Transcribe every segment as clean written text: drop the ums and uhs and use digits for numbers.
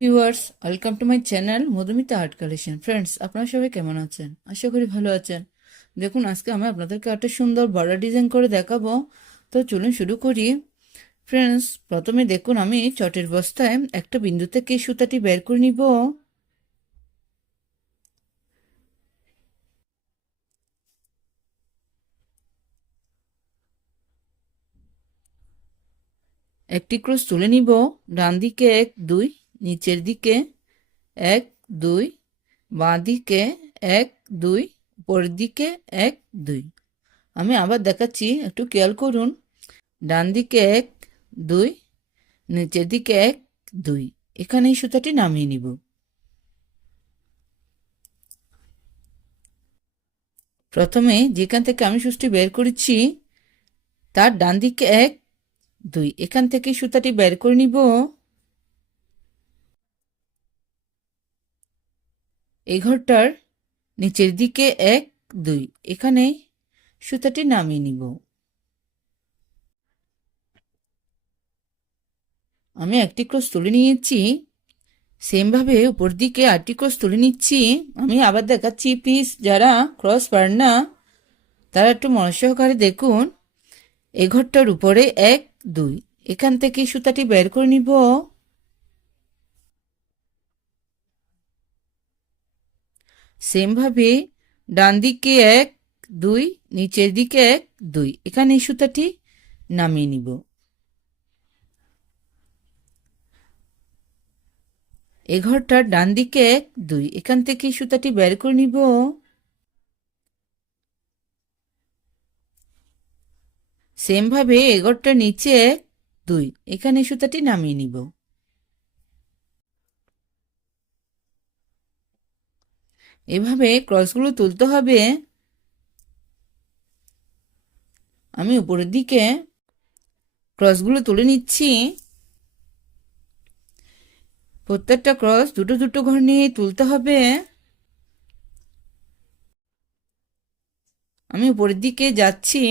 Viewers, welcome to my channel Madhumita art collection. Friends, আপনারা সবাই কেমন আছেন? আশা করি ভালো আছেন। দেখুন, আজকে আমি আপনাদেরকে একটা সুন্দর বর্ডার ডিজাইন করে দেখাবো। তো চলুন শুরু করি। ফ্রেন্ডস, প্রথমে দেখুন, আমি চটের বস্তায় একটা বিন্দু থেকে সুতাটি বের করে নিব। একটি ক্রস তুলে নিব। ডান দিকে 1 2, নিচের দিকে 1 2, বাঁ দিকে 1 2, উপরের দিকে 1 2। আমি আবার দেখাচ্ছি, একটু খেয়াল করুন। ডান দিকে 1 2, নিচের দিকে 1 2। এখানে এই সুতাটি নামিয়ে নিব। প্রথমে যেখান থেকে আমি সুচটি বের করেছি তার ডান দিকে 1 2, এখান থেকে সুতাটি বের করে নিব। এই ঘরটার নিচের দিকে 1 2, এখানে সুতাটি নামিয়ে নিব। আমি একটি ক্রস তুলে নিয়েছি। সেমভাবে উপর দিকে আরেকটি ক্রস তুলে নিচ্ছি। আমি আবার দেখাচ্ছি, প্লিজ যারা ক্রস পার না তারা একটু মনোসহকারে দেখুন। এই ঘরটার উপরে 1 2, এখান থেকে সুতাটি বের করে নিব। সেমভাবে ডান দিকে 1 2, নিচের দিকে 1 2, এখানে এই সুতাটি নামিয়ে নিব। এই ঘরটার ডান দিকে 1 2, এখান থেকে সুতাটি বের করে নিব। সেমভাবে এই ঘরটার নিচে 1 2, এখানে সুতাটি নামিয়ে নিব। এভাবে ক্রসগুলো তুলতে হবে। আমি উপরের দিকে ক্রসগুলো তুলে নিচ্ছি। প্রত্যেকটা ক্রস দুটো দুটো ঘর নিয়ে তুলতে হবে। আমি উপরের দিকে যাচ্ছি।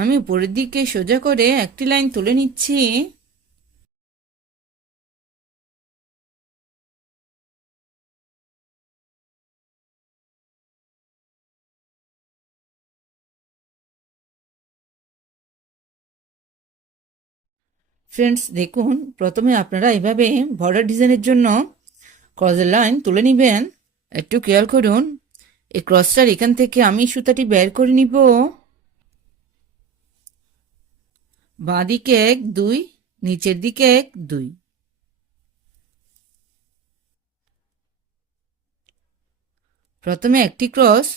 আমি উপরের দিকে সোজা করে একটি লাইন তুলে নিচ্ছি। ফ্রেন্ডস, দেখুন, প্রথমে আপনারা এভাবে বর্ডার ডিজাইনের জন্য ক্রসের লাইন তুলে নেবেন। একটু খেয়াল করুন, এই ক্রসটার এখান থেকে আমি সুতাটি বের করে নিব। বাঁ দিকে 1 2, নিচের দিকে 1 2। প্রথমে একটি ক্রস,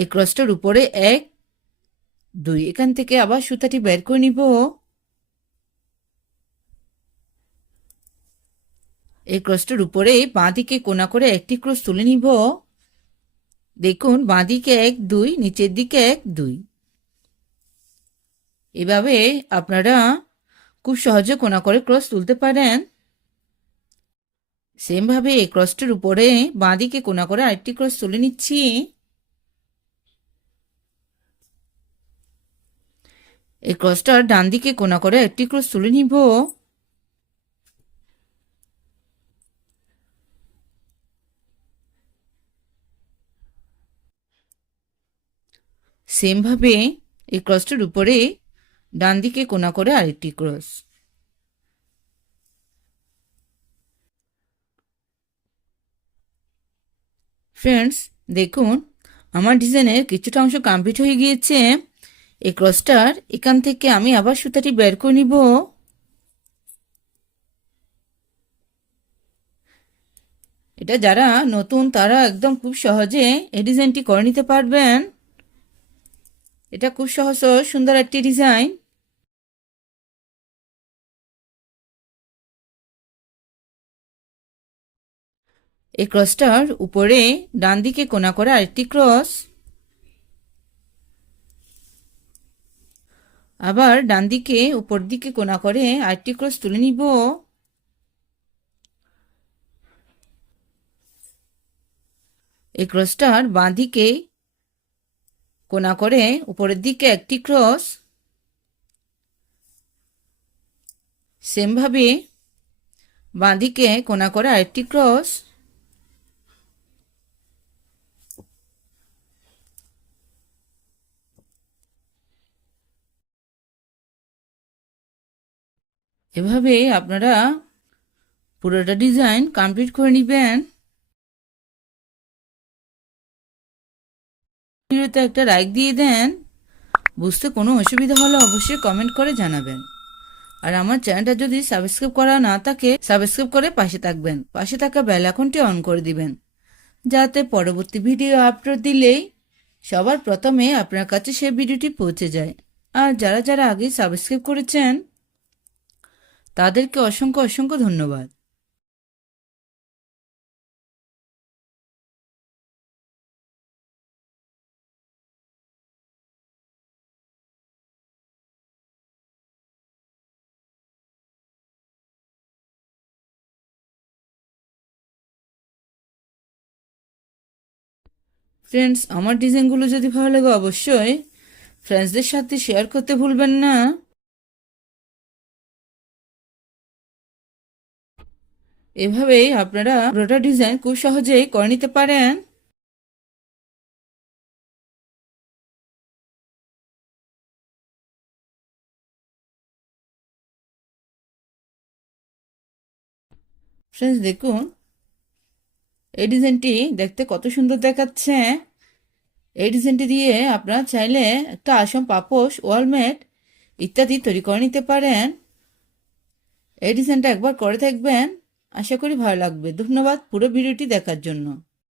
এই ক্রসটার উপরে 1 2, এখান থেকে আবার সুতাটি বের করে নিব। এই ক্রসটার উপরে বাঁ দিকে কোনা করে একটি ক্রস তুলে নিব। দেখুন, বাঁ দিকে 1 2, নিচের দিকে 1 2। এভাবে আপনারা খুব সহজে কোনা করে ক্রস তুলতে পারেন। সেমভাবে এই ক্রসটির উপরে বাঁ দিকে কোনা করে আরেকটি ক্রস তুলে নিচ্ছি। এই ক্রসটার ডান দিকে কোনা করে একটি ক্রস তুলে নিব। সেমভাবে এই ক্রসটির উপরে ডান দিকে কোনা করে আরেকটি ক্রস। ফ্রেন্ডস, দেখুন, আমার ডিজাইনের কিছুটা অংশ কমপ্লিট হয়ে গিয়েছে। এই ক্রসটার এখান থেকে আমি আবার সুতাটি বের করে নিব। এটা যারা নতুন তারা একদম খুব সহজে এই ডিজাইনটি করে নিতে পারবেন। এটা খুব সহজ ও সুন্দর একটি ডিজাইন। এই ক্রসটার উপরে ডান দিকে কোনা করে আরেকটি ক্রস। আবার ডান দিকে উপর দিকে কোনা করে আরেকটি ক্রস তুলে নিব। এই ক্রসটার বাঁ দিকে কোনা করে উপরের দিকে একটি ক্রস, সেমভাবে বাঁ দিকে কোনা করে আরেকটি ক্রস, এভাবে আপনারা পুরোটা ডিজাইন কমপ্লিট করে নেবেন। ভিডিওতে একটা লাইক দিয়ে দেন। বুঝতে কোনো অসুবিধা হলে অবশ্যই কমেন্ট করে জানাবেন। আর আমার চ্যানেলটা যদি সাবস্ক্রাইব করা না থাকে, সাবস্ক্রাইব করে পাশে থাকবেন। পাশে থাকা বেল আইকনটি অন করে দিবেন, যাতে পরবর্তী ভিডিও আপলোড দিলেই সবার প্রথমে আপনার কাছে সেই ভিডিওটি পৌঁছে যায়। আর যারা যারা আগেই সাবস্ক্রাইব করেছেন তাদেরকে অসংখ্য অসংখ্য ধন্যবাদ। ফ্রেন্ডস, আমার ডিজাইনগুলো যদি ভালো লাগে অবশ্যই ফ্রেন্ডসদের সাথে শেয়ার করতে ভুলবেন না। এভাবেই আপনারা পুরোটা ডিজাইন খুব সহজেই করে নিতে পারেন। ফ্রেন্ডস দেখুন, এই ডিজাইনটি দেখতে কত সুন্দর দেখাচ্ছে। এই ডিজাইনটি দিয়ে আপনারা চাইলে একটা আসন, পাপোশ, ওয়ালমেট ইত্যাদি তৈরি করে নিতে পারেন। এই ডিজাইনটা একবার করে দেখবেন, আশা করি ভালো লাগবে। ধন্যবাদ পুরো ভিডিওটি দেখার জন্য।